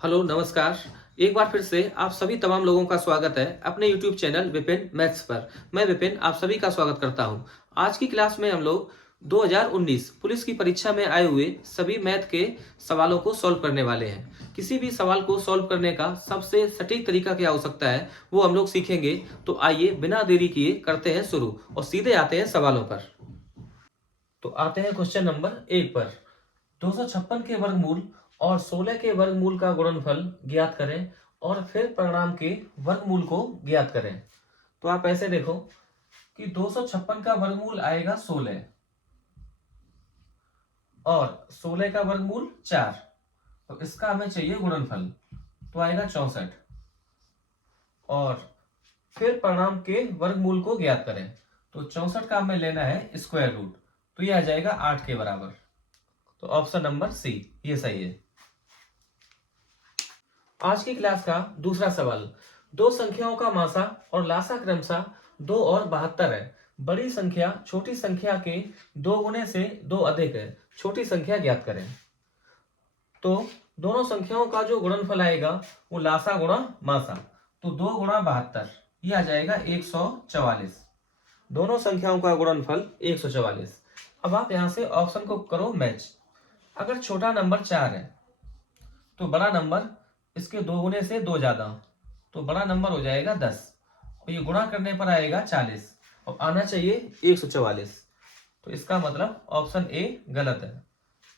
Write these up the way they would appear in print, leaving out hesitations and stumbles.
Hello नमस्कार। एक बार फिर से आप सभी तमाम लोगों का स्वागत है अपने YouTube चैनल विपिन मैथ्स पर। मैं विपिन आप सभी का स्वागत करता हूं। आज की क्लास में हम लोग 2019 पुलिस की परीक्षा में आए हुए सभी मैथ के सवालों को सॉल्व करने वाले हैं। किसी भी सवाल को सॉल्व करने का सबसे सटीक तरीका क्या हो सकता है वो हम लोग सीखेंगे। तो आइए बिना देरी किए करते हैं शुरू और सीधे आते हैं सवालों पर। तो आते हैं क्वेश्चन नंबर 1 पर। 256 के वर्गमूल और 16 के वर्गमूल का गुणनफल ज्ञात करें और फिर परिणाम के वर्गमूल को ज्ञात करें। तो आप ऐसे देखो कि 256 का वर्गमूल आएगा 16 और 16 का वर्गमूल 4। तो इसका हमें चाहिए गुणनफल, तो आएगा 64 और फिर परिणाम के वर्गमूल को ज्ञात करें। तो 64 का हमें लेना है स्क्वायर रूट, तो ये आ जाएगा 8 के बराबर। तो ऑप्शन नंबर सी ये सही है। आज की क्लास का दूसरा सवाल, दो संख्याओं का मासा और लासा क्रमशः 2 और 72 है। बड़ी संख्या छोटी संख्या के 2 गुने से 2 अधिक है, छोटी संख्या ज्ञात करें। तो दोनों संख्याओं का जो गुणनफल आएगा वो लासा गुणा मासा, तो 2 गुणा 72 ये आ जाएगा 144। दोनों संख्याओं का गुणनफल 144। अब आप यहां से ऑप्शन को करो मैच। अगर छोटा नंबर 4 है तो बड़ा नंबर इसके 2 गुने से 2 ज्यादा, तो बड़ा नंबर हो जाएगा 10 और ये गुणा करने पर आएगा 40 और आना चाहिए 144। तो इसका मतलब ऑप्शन ए गलत है।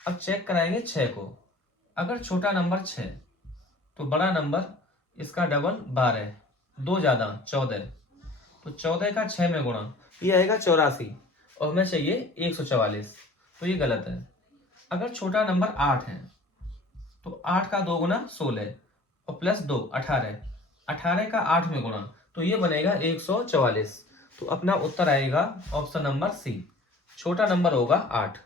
अब चेक कराएंगे 6 को। अगर छोटा नंबर 6 तो बड़ा नंबर इसका डबल 12, 2 ज्यादा 14, तो 14 का 6 में गुणा ये आएगा 84 और हमें चाहिए 144, तो ये गलत है। अगर छोटा नंबर 8 है तो 8 का 2 गुना 16 और प्लस 2 18, 18 का 8 में गुणा तो ये बनेगा 144। तो अपना उत्तर आएगा ऑप्शन नंबर सी, छोटा नंबर होगा 8।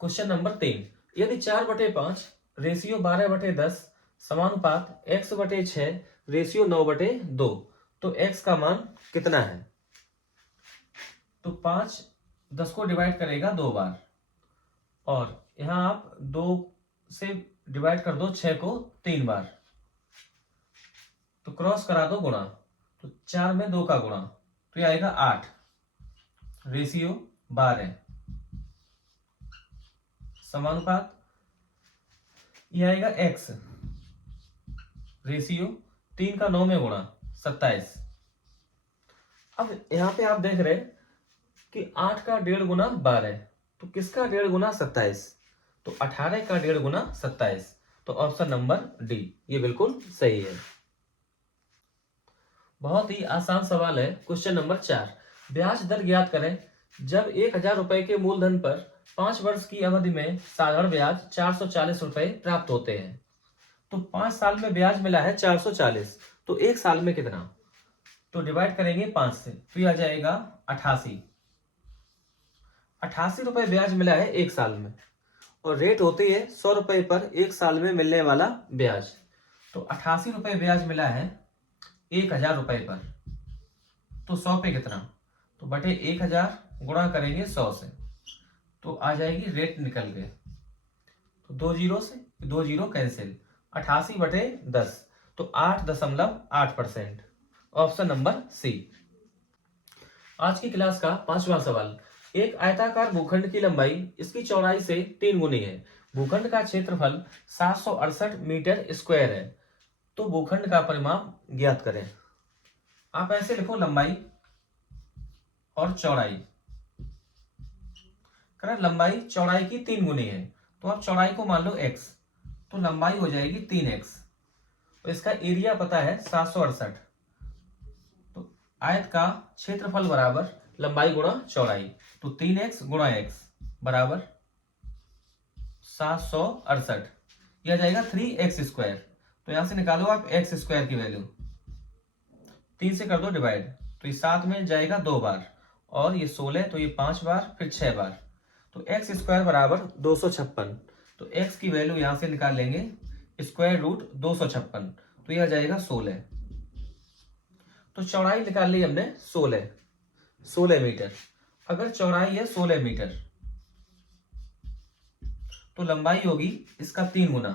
क्वेश्चन नंबर 3, यदि 4/5 रेशियो 12/10 समानुपात x/6 रेशियो 9/2 तो x का मान कितना है। तो 5 10 को डिवाइड करेगा 2 बार और यहां आप 2 से डिवाइड कर दो 6 को 3 बार, तो क्रॉस करा दो गुणा, तो 4 में 2 का गुणा तो ये आएगा 8 रेशियो 12 समानुपात ये आएगा x रेशियो 3 का 9 में गुणा 27। अब यहां पे आप देख रहे कि 8 का 1.5 गुना 12, तो किसका 1.5 गुना 27, तो 18 का 1.5 गुना 27। तो ऑप्शन नंबर डी ये बिल्कुल सही है। बहुत ही आसान सवाल है। क्वेश्चन नंबर 4, ब्याज दर ज्ञात करें। जब 1000 रुपए के मूलधन पर 5 वर्ष की अवधि में साधारण ब्याज 440 रुपए प्राप्त होते हैं, तो 5 साल में ब्याज मिला है 440, तो 1 साल में कितना। तो डिवाइड करेंगे 5 से तो ये आ जाएगा 88। 88 रुपए ब्याज मिला है 1 साल में और रेट होती है 100 रुपए पर 1 साल में मिलने वाला ब्याज। तो 88 रुपए ब्याज मिला है 1000 रुपए पर, तो 100 पे कितना, तो बटे 1000 गुणा करेंगे 100 से तो आ जाएगी रेट निकल गए, तो 2 जीरो से 2 जीरो कैंसिल, 88/10 तो 8.8%। Option number C. आज की क्लास का 5वां सवाल, एक आयताकार भूखंड की लंबाई इसकी चौड़ाई से 3 गुनी है। भूखंड का क्षेत्रफल 768 मीटर स्क्वायर है, तो भूखंड का परिमाप ज्ञात करें। आप ऐसे लिखो लंबाई और चौड़ाई। करें लंबाई चौड़ाई की 3 गुनी है, तो आप चौड़ाई को मान लो x, तो लंबाई हो जाएगी 3x। तो इसका एरिया पता है 768, तो आयत का क्षेत्रफल बराबर लंबाई गुणा चौड़ाई, तो 3x गुणा x बराबर 768, यह आ जाएगा 3x²। तो यहां से निकालो आप x² की वैल्यू, 3 से कर दो डिवाइड, तो ये 7 में जाएगा 2 बार और ये 16 तो ये 5 बार फिर 6 बार, तो x² बराबर 256। तो x की वैल्यू यहां से निकाल लेंगे स्क्वायर रूट 256, तो यह आ जाएगा 16। तो चौड़ाई निकाल ली हमने 16 मीटर। अगर चौड़ाई है 16 मीटर तो लंबाई होगी इसका 3 गुना,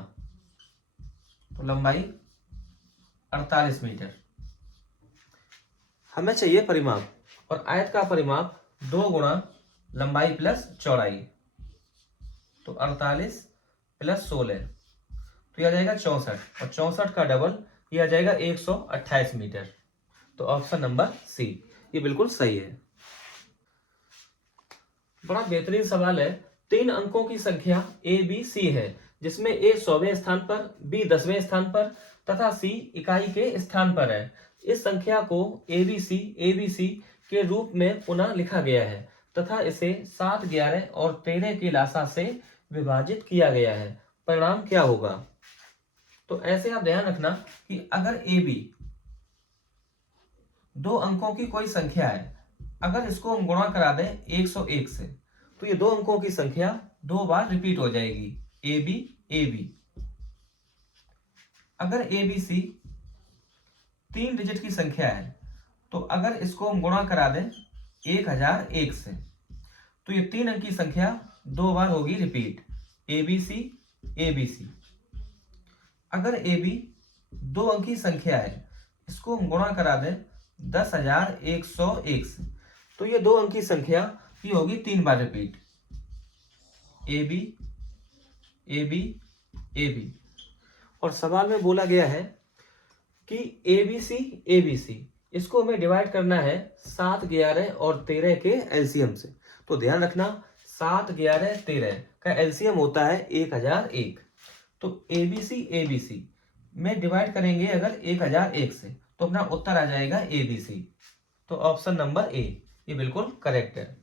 तो लंबाई 48 मीटर। हमें चाहिए परिमाप, और आयत का परिमाप 2 गुणा लंबाई प्लस चौड़ाई, तो 48 प्लस 16, तो ये आ जाएगा 64, और 64 का डबल ये आ जाएगा 128 मीटर। तो ऑप्शन नंबर सी ये बिल्कुल सही है। बड़ा बेहतरीन सवाल है। 3 अंकों की संख्या ए बी सी है, जिसमें ए 100वें स्थान पर, बी 10वें स्थान पर तथा सी इकाई के स्थान पर है। इस संख्या को एबीसी के रूप में पुनः लिखा गया है तथा इसे 7, 11 और 13 की लासा से विभाजित किया गया है। परिणाम क्या होगा? तो ऐसे आप ध्यान रखना कि अगर ए बी 2 अंकों की कोई संख्या है, अगर इसको हम गुणा करा दें 101 से, तो ये 2 अंकों की संख्या 2 बार रिपीट हो जाएगी, ए बी। अगर ए बी सी 3 डिजिट की संख्या है, तो अगर इसको हम गुणा करा दें 1001 से, तो ये 3 अंक की संख्या 2 बार होगी रिपीट, ए बी सी। अगर ए बी 2 अंक की संख्या है, इसको हम गुणा करा दें 10,101 से, तो ये 2 अंक की संख्या ये होगी 3 बार रिपीट, ए बी। और सवाल में बोला गया है कि ए बी सी इसको हमें डिवाइड करना है 7, 11 और 13 के एलसीएम से। तो ध्यान रखना 7, 11, 13 का एलसीएम होता है 1001। तो ए बी सी में डिवाइड करेंगे अगर 1001 से, तो अपना उत्तर आ जाएगा ए बी सी। तो ऑप्शन नंबर ए ये बिल्कुल करेक्ट है।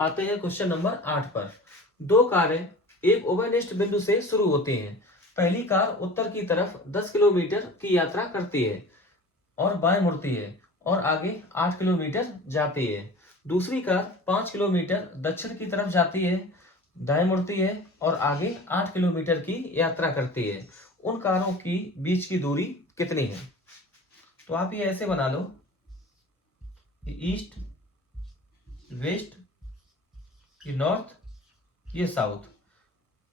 आते हैं क्वेश्चन नंबर 8 पर। 2 कारें एक ओवरनेस्ट बिंदु से शुरू होती हैं। पहली कार उत्तर की तरफ 10 किलोमीटर की यात्रा करती है और बाएं मुड़ती है और आगे 8 किलोमीटर जाती है। दूसरी कार 5 किलोमीटर दक्षिण की तरफ जाती है, दाएं मुड़ती है और आगे 8 किलोमीटर की यात्रा करती है। उन कारों की बीच की दूरी कितनी है? तो आप ये ऐसे बना लो, ईस्ट, वेस्ट, ये नॉर्थ, ये साउथ,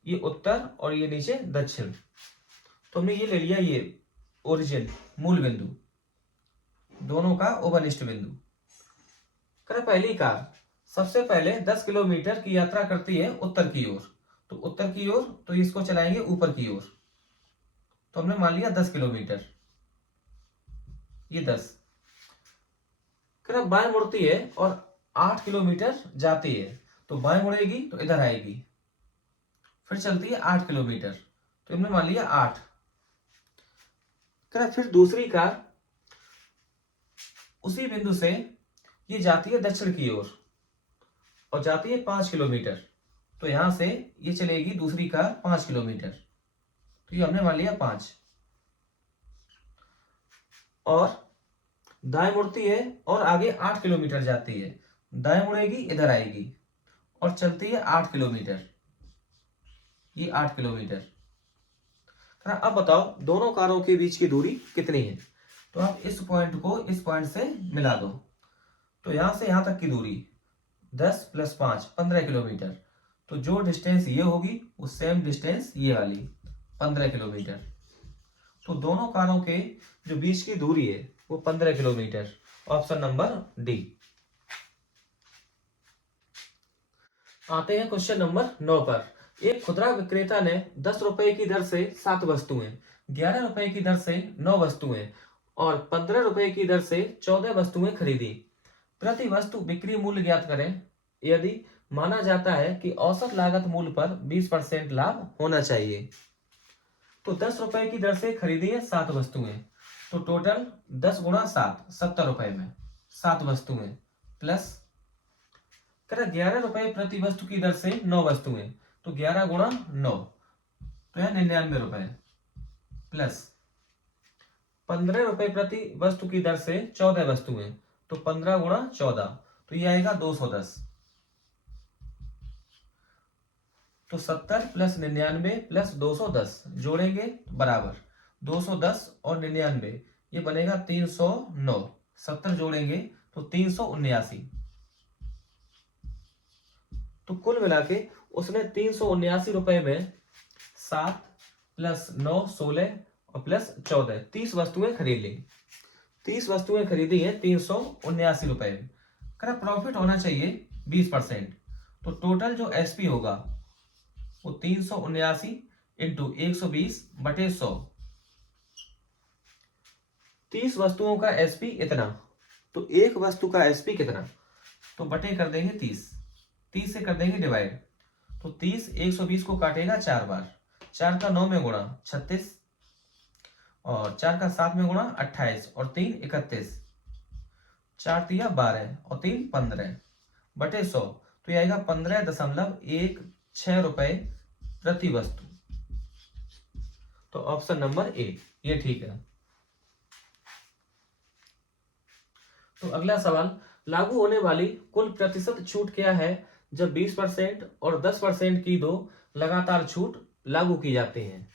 ये उत्तर और ये नीचे दक्षिण। तो हमने ये ले लिया, ये ओरिजिन मूल बिंदु, दोनों का ओवरनिष्ठ बिंदु। कर पहली कार सबसे पहले 10 किलोमीटर की यात्रा करती है उत्तर की ओर, तो उत्तर की ओर तो इसको चलाएंगे ऊपर की ओर, तो हमने मान लिया 10 किलोमीटर, ये 10। कर बाएं मुड़ती है और 8 किलोमीटर जाती है, तो बाएं मुड़ेगी तो इधर आएगी, फिर चलती है 8 किलोमीटर, तो हमने मान लिया 8। फिर दूसरी कार उसी बिंदु से ये जाती है दक्षिण की ओर और जाती है 5 किलोमीटर, तो यहां से ये चलेगी दूसरी कार 5 किलोमीटर, तो ये हमने मान लिया 5। और दाएं मुड़ती है और आगे 8 किलोमीटर जाती है, दाएं मुड़ेगी इधर आएगी और चलती है 8 किलोमीटर, ये 8 किलोमीटर। अब बताओ दोनों कारों के बीच की दूरी कितनी है? तो आप इस पॉइंट को इस पॉइंट से मिला दो, तो यहां से यहां तक की दूरी 10 + 5 15 किलोमीटर, तो जो डिस्टेंस ये होगी वो सेम डिस्टेंस ये वाली 15 किलोमीटर। तो दोनों कारों के जो बीच की दूरी है वो 15 किलोमीटर। Option number D. आते हैं क्वेश्चन नंबर 9 पर। एक खुदरा विक्रेता ने 10 रुपए की दर से 7 वस्तुएं, 11 रुपए की दर से 9 वस्तुएं और 15 रुपए की दर से 14 वस्तुएं खरीदी। प्रति वस्तु बिक्री मूल्य ज्ञात करें यदि माना जाता है कि औसत लागत मूल्य पर 20% लाभ होना चाहिए। तो 10 रुपए की दर से खरीदी है 7 वस्तुएं, तो टोटल 10 × 7 70 रुपए में 7 वस्तुएं, प्लस 11 रुपए प्रति वस्तु की दर से 9 वस्तुएं, तो 11 × 9 तो यह 99 रुपए, प्लस 15 रुपए प्रति वस्तु की दर से 14 वस्तुएं, तो 15 × 14 तो ये आएगा 210। तो 70 + 99 + 210 जोड़ेंगे बराबर 210 और 99 ये बनेगा 309, 70 जोड़ेंगे तो 379। तो कुल मिला के उसने 379 रुपए में 7 प्लस 9 16 और प्लस 14 30 वस्तुएं खरीद ली। 30 वस्तुएं खरीदी है 379 रुपए में। करा प्रॉफिट होना चाहिए 20%। तो टोटल जो एसपी होगा वो 379 इंटू 120 बटे 100। 30 वस्तुओं का एसपी इतना, तो एक वस्तु का एसपी कितना, तो बटे कर देंगे 30, 30 से कर देंगे डिवाइड। तो 30 120 को काटेगा 4 बार, 4 का 9 में गुणा 36 और 4 का 7 में गुणा 28 और 3 31, 4 तिया 12 और 3 15 बटे 100। तो ये आएगा 15.16 रुपए प्रति वस्तु। तो ऑप्शन नंबर ए ये ठीक है। तो अगला सवाल, लागू होने वाली कुल प्रतिशत छूट क्या है जब 20% और 10% की दो लगातार छूट लागू की जाती है।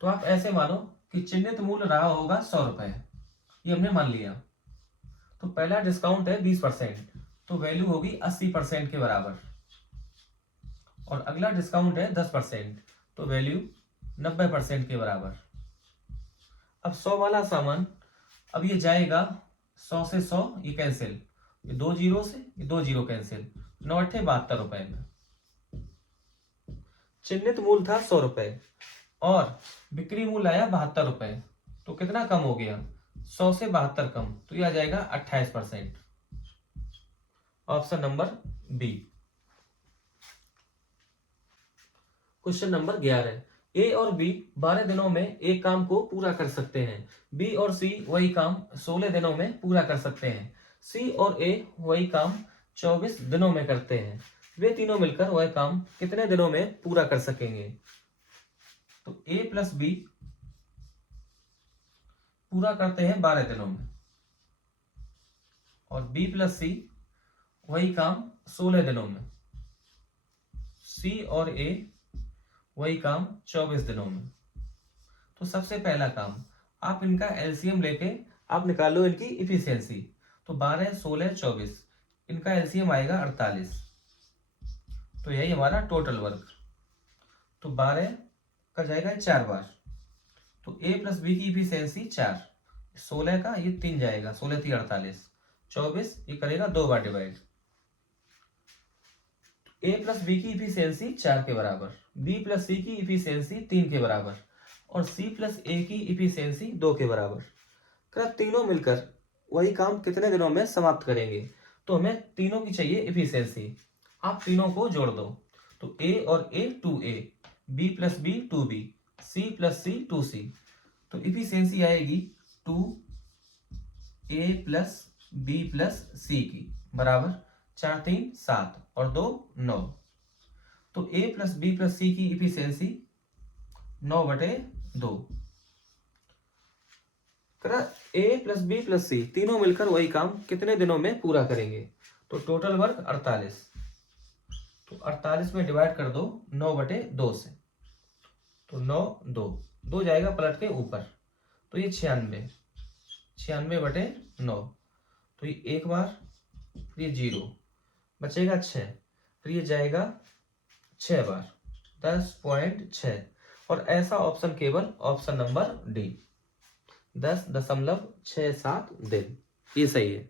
तो आप ऐसे मानो कि चिन्हित मूल्य रहा होगा 100 रुपए, ये हमने मान लिया। तो पहला डिस्काउंट है 20%, तो वैल्यू होगी 80% के बराबर। और अगला डिस्काउंट है 10%, तो वैल्यू 90% के बराबर। अब 100 वाला सामान, अब ये जाएगा 100 से 100 ये कैंसिल, ये 2 जीरो से ये 2 जीरो कैंसिल, 9 अट्ठे 72 रुपए में। चिन्हित मूल्य था 100 रुपए और बिक्री मूल्य आया 72 रुपए, तो कितना कम हो गया, 100 से 72 कम, तो यह आ जाएगा 28%। Option number B. Question number 11, A और बी 12 दिनों में एक काम को पूरा कर सकते हैं। बी और सी वही काम 16 दिनों में पूरा कर सकते हैं। सी और ए वही काम 24 दिनों में करते हैं। वे तीनों मिलकर वह काम कितने दिनों में पूरा कर सकेंगे। तो ए प्लस बी पूरा करते हैं 12 दिनों में और बी प्लस सी वही काम 16 दिनों में। सी और ए वही काम 24 दिनों में। तो सबसे पहला काम, आप इनका एलसीएम लेके आप निकालो इनकी इफिशियंसी। तो 12 16 24, इनका एलसीएम आएगा 48। तो यही हमारा टोटल वर्क। तो 12 का जाएगा 4 बार, तो ए प्लस बी की इफिशियंसी 4, 16 का ये 3 जाएगा, 16 3 48, 24 ये करेगा 2 बार डिवाइड। ए प्लस बी की इफिशियंसी 4 के बराबर, बी प्लस सी की इफिशियंसी 3 के बराबर और सी प्लस ए की इफिशियंसी 2 के बराबर। कर तीनों मिलकर वही काम कितने दिनों में समाप्त करेंगे। तो हमें तीनों की चाहिए इफिशियंसी, आप तीनों को जोड़ दो। तो ए और a 2a, b plus b 2b, c plus c 2c। तो इफिशियंसी आएगी 2a प्लस बी प्लस सी की बराबर 4 3 7 और 2 9। तो a प्लस बी प्लस सी की इफिशियंसी 9 बटे 2। a प्लस बी प्लस सी तीनों मिलकर वही काम कितने दिनों में पूरा करेंगे। तो टोटल वर्क 48, तो 48 में डिवाइड कर दो 9 बटे 2 से। तो 9 2 2 जाएगा पलट के ऊपर, तो ये 96, 96 बटे 9। तो ये एक बार, फिर ये 0 बचेगा 6, फिर ये जाएगा 6 बार, 10.6। और ऐसा ऑप्शन केवल ऑप्शन नंबर डी, 10.67 दिन, ये सही है।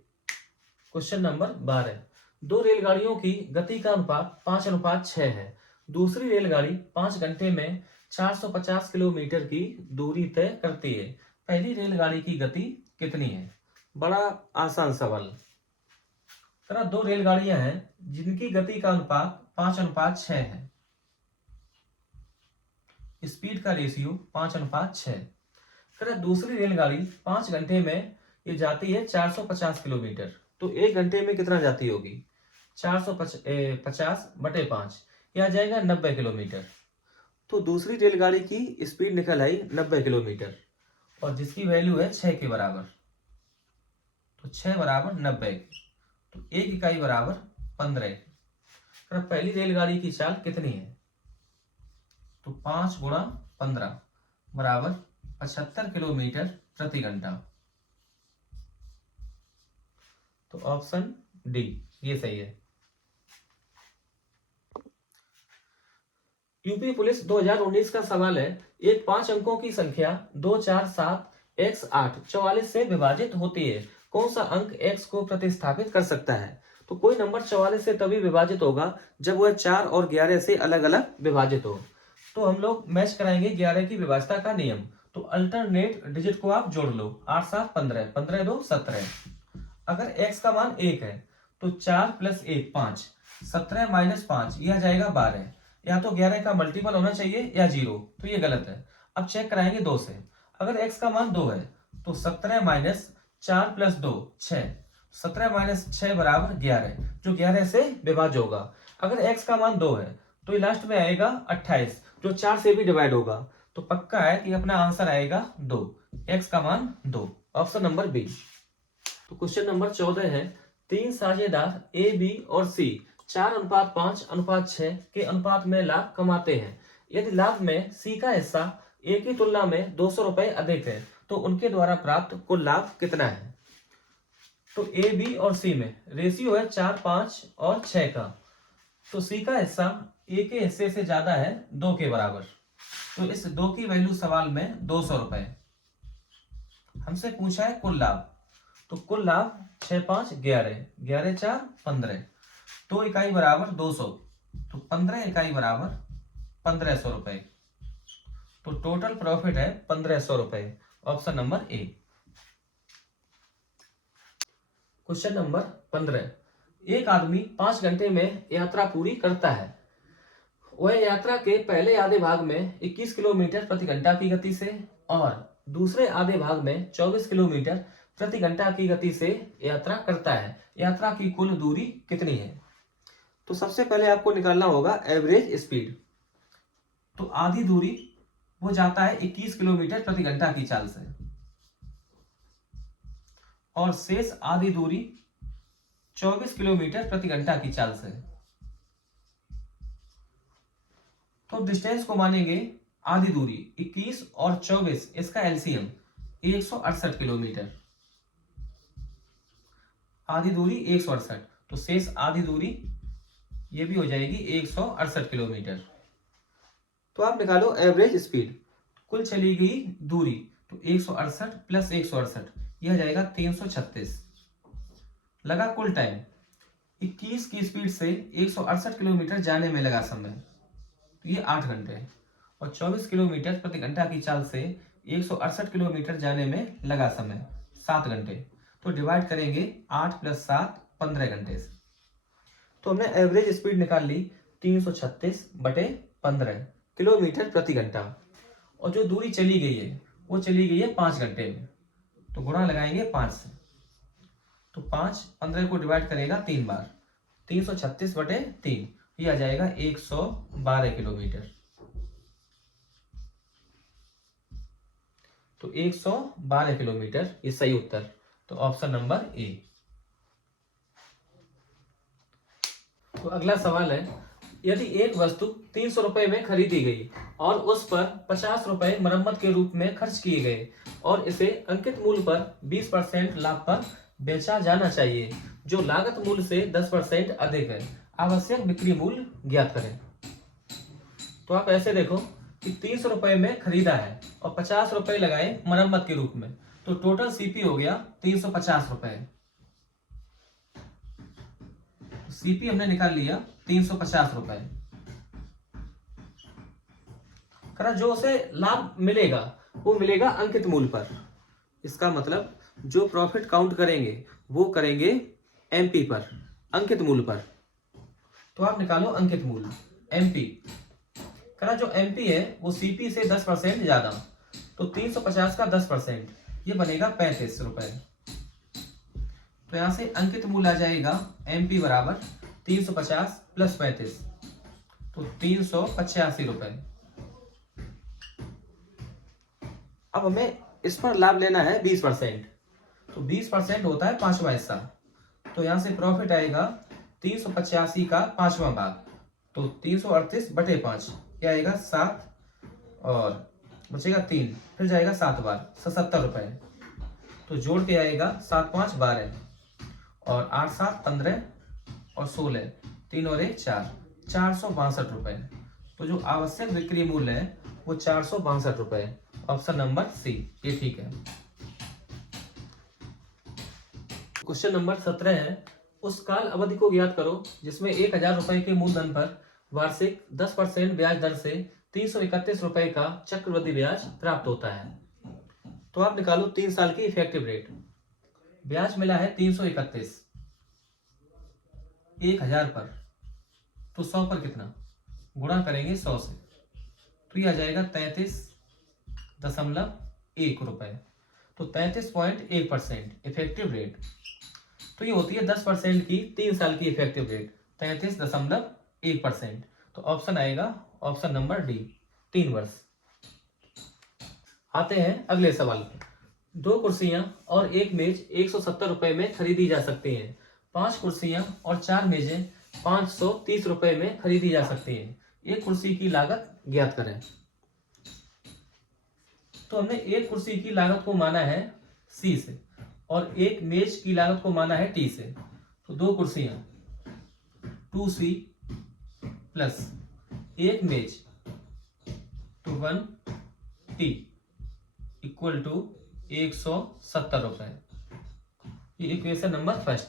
क्वेश्चन नंबर 12, दो रेलगाड़ियों की गति का अनुपात 5:6 है। दूसरी रेलगाड़ी 5 घंटे में 450 किलोमीटर की दूरी तय करती है। पहली रेलगाड़ी की गति कितनी है। बड़ा आसान सवाल। दो रेलगाड़ियां हैं जिनकी गति का अनुपात 5:6 है, स्पीड का रेशियो 5:6। दूसरी रेलगाड़ी 5 घंटे में ये जाती है 450 किलोमीटर, तो 1 घंटे में कितना जाती होगी, 450 बटे 5, यह आ जाएगा 90 किलोमीटर। तो दूसरी रेलगाड़ी की स्पीड निकल आई 90 किलोमीटर और जिसकी वैल्यू है 6 के बराबर। तो 6 बराबर 90, तो 1 इकाई बराबर 15। पहली रेलगाड़ी की चाल कितनी है, तो 5 गुणा 15 बराबर 75 किलोमीटर प्रति घंटा। तो ऑप्शन डी ये सही है। यूपी पुलिस 2019 का सवाल है, एक 5 अंकों की संख्या 2 4 7 x 8 44 से विभाजित होती है, कौन सा अंक x को प्रतिस्थापित कर सकता है? तो कोई नंबर 44 से तभी विभाजित होगा जब वह 4 और 11 से अलग अलग विभाजित हो। तो हम लोग मैच कराएंगे 11 की विभाज्यता का नियम। तो अल्टरनेट डिजिट को आप जोड़ लो, 8 7 15, 15 2 17। अगर x का मान 1 है तो 4 + 1 5, 17 - 5 यह आ जाएगा 12। या तो 11 का मल्टीपल होना चाहिए या 0, तो ये गलत है। अब चेक कराएंगे 2 से। अगर x का मान 2 है तो 17 - 4 + 2 6, 17 - 6 = 11, जो 11 से विभाज्य होगा। अगर x का मान 2 है तो ये लास्ट में आएगा 28, जो 4 से भी डिवाइड होगा। तो पक्का है कि अपना आंसर आएगा 2, x का मान 2, ऑप्शन नंबर बी। तो क्वेश्चन नंबर 14 है, 3 साझेदार ए, बी और सी 4:5:6 के अनुपात में लाभ कमाते हैं। यदि लाभ में सी का हिस्सा ए की तुलना में 200 रुपए अधिक है तो उनके द्वारा प्राप्त कुल लाभ कितना है? तो ए, बी और सी में रेशियो है 4 5 और 6 का। तो सी का हिस्सा ए के हिस्से से ज्यादा है 2 के बराबर। तो इस 2 की वैल्यू सवाल में 200 रुपए। हमसे पूछा है कुल लाभ। तो कुल लाभ 6 5 11, 11 4 15, 2 इकाई बराबर 200, तो 15 इकाई बराबर 1500 रुपए। तो टोटल प्रॉफिट है 1500 रुपए, option number A. Question number 15, एक आदमी 5 घंटे में यात्रा पूरी करता है। वह यात्रा के पहले आधे भाग में 21 किलोमीटर प्रति घंटा की गति से और दूसरे आधे भाग में 24 किलोमीटर प्रति घंटा की गति से यात्रा करता है। यात्रा की कुल दूरी कितनी है? तो सबसे पहले आपको निकालना होगा एवरेज स्पीड। तो आधी दूरी वो जाता है 21 किलोमीटर प्रति घंटा की चाल से और शेष आधी दूरी 24 किलोमीटर प्रति घंटा की चाल से। तो डिस्टेंस को मानेंगे आधी दूरी 21 और 24, इसका एलसीएम 168 किलोमीटर। आधी दूरी 168, तो शेष आधी दूरी ये भी हो जाएगी 168 किलोमीटर। तो आप निकालो एवरेज स्पीड। कुल चली गई दूरी, तो 168 + 168 यह जाएगा 336। लगा कुल टाइम, 21 की स्पीड से 168 किलोमीटर जाने में लगा समय, तो ये 8 घंटे, और 24 किलोमीटर प्रति घंटा की चाल से 168 किलोमीटर जाने में लगा समय 7 घंटे। तो डिवाइड करेंगे 8 + 7 15 घंटे से। तो हमने एवरेज स्पीड निकाल ली 336/15 किलोमीटर प्रति घंटा। और जो दूरी चली गई है वो चली गई है 5 घंटे में, तो गुणा लगाएंगे 5 से। तो 5 15 को डिवाइड करेगा 3 बार, 336/3 ये आ जाएगा 112 किलोमीटर। तो 112 किलोमीटर ये सही उत्तर, तो ऑप्शन नंबर ए। तो अगला सवाल है, यदि एक वस्तु 300 रुपए में खरीदी गई और उस पर 50 रुपए मरम्मत के रूप में खर्च किए गए और इसे अंकित मूल्य पर 20% लाभ पर बेचा जाना चाहिए, जो लागत मूल्य से 10% अधिक है, आवश्यक बिक्री मूल्य ज्ञात करें। तो आप ऐसे देखो कि 300 रुपए में खरीदा है और 50 रुपए लगाए मरम्मत के रूप में, तो टोटल सीपी हो गया 350 रुपए। सीपी हमने निकाल लिया 350 रुपए। करा जो उसे लाभ मिलेगा वो मिलेगा अंकित मूल्य पर। इसका मतलब जो प्रॉफिट काउंट करेंगे वो करेंगे एमपी पर, अंकित मूल्य पर। तो आप निकालो अंकित मूल्य एमपी। करा जो एमपी है वो सीपी से 10% ज्यादा, तो 350 का 10% ये बनेगा 35 रुपए। तो यहां से अंकित मूल्य आ जाएगा एमपी बराबर 350 + 35, तो 385 रुपए। अब हमें इस पर लाभ लेना है 20%, तो 20% होता है 5वां हिस्सा। तो यहां से प्रॉफिट आएगा 385 का 5वां भाग, तो 338/5 क्या आएगा 7, और बचेगा 3, फिर जाएगा 7 बार 77 रुपए। तो जोड़ के आएगा 7 5 12 और 8 7 15 और 16, 3 और 1 4, 462 रुपए। तो जो आवश्यक बिक्री मूल्य है वो 462 रुपए। ऑप्शन नंबर सी, ये ठीक है। क्वेश्चन नंबर 17 है, उस काल अवधि को ज्ञात करो जिसमें 1000 रुपए के मूलधन पर वार्षिक 10% ब्याज दर से 331 रुपए का चक्रवृद्धि ब्याज प्राप्त होता है। तो आप निकालो 3 साल की इफेक्टिव रेट। ब्याज मिला है 331, 1000 पर, तो 100 पर कितना, गुणा करेंगे 100 से, तो ये आ जाएगा 33.1 रुपए। तो 33.1% इफेक्टिव रेट। तो ये होती है 10% की 3 साल की इफेक्टिव रेट, 33.1%। तो ऑप्शन आएगा ऑप्शन नंबर डी, 3 वर्ष। आते हैं अगले सवाल पर। 2 कुर्सियां और एक मेज 170 रुपए में खरीदी जा सकती हैं। 5 कुर्सियां और 4 मेजें 530 रुपए में खरीदी जा सकती हैं। एक कुर्सी की लागत ज्ञात करें। तो हमने एक कुर्सी की लागत को माना है सी से और एक मेज की लागत को माना है टी से। तो 2 कुर्सियां 2C प्लस एक मेज 1T इक्वल टू 170 रुपए। ये इक्वेशन नंबर फर्स्ट।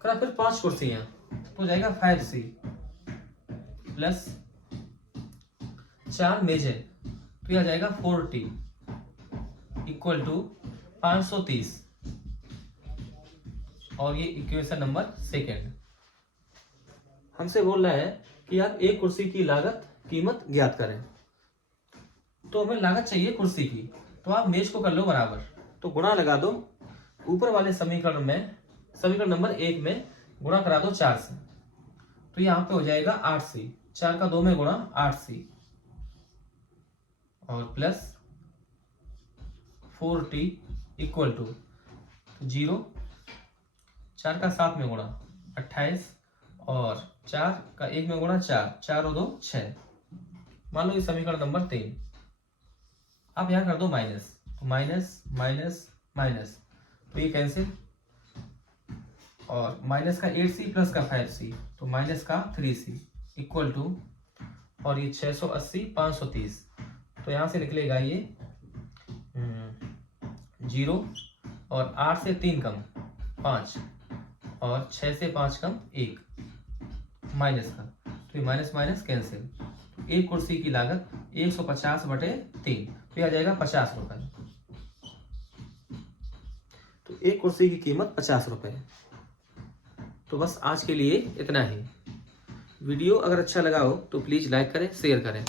करा फिर 5 कुर्सियां तो जाएगा 5C प्लस 4 मेजें तो यह जाएगा 4T इक्वल टू 530 और ये इक्वेशन नंबर सेकेंड। हमसे बोल रहा है कि आप एक कुर्सी की लागत कीमत ज्ञात करें। तो हमें लागत चाहिए कुर्सी की, तो आप मेज को कर लो बराबर, तो गुणा लगा दो ऊपर वाले समीकरण में, समीकरण नंबर 1 में गुणा करा दो 4 से, तो यहाँ पे हो जाएगा 8C, 4 का 2 में गुणा 8C और प्लस 4T इक्वल टू 0, 4 का 7 में गुणा 28 और 4 का 1 में गुणा 4, 4 और 2 6। मान लो ये समीकरण नंबर 3। आप यहाँ कर दो माइनस, तो माइनस माइनस माइनस, तो ये कैंसिल और माइनस का 8C प्लस का 5C, तो माइनस का 3C इक्वल टू और ये 680 530, तो यहाँ से निकलेगा ये 0 और 8 से 3 कम 5 और 6 से 5 कम 1 माइनस का, तो ये माइनस माइनस कैंसिल। एक कुर्सी की लागत 150/3, तो यह आ जाएगा 50 रुपए। तो एक कुर्सी की कीमत 50 रुपए। तो बस आज के लिए इतना ही। वीडियो अगर अच्छा लगा हो तो प्लीज़ लाइक करें, शेयर करें।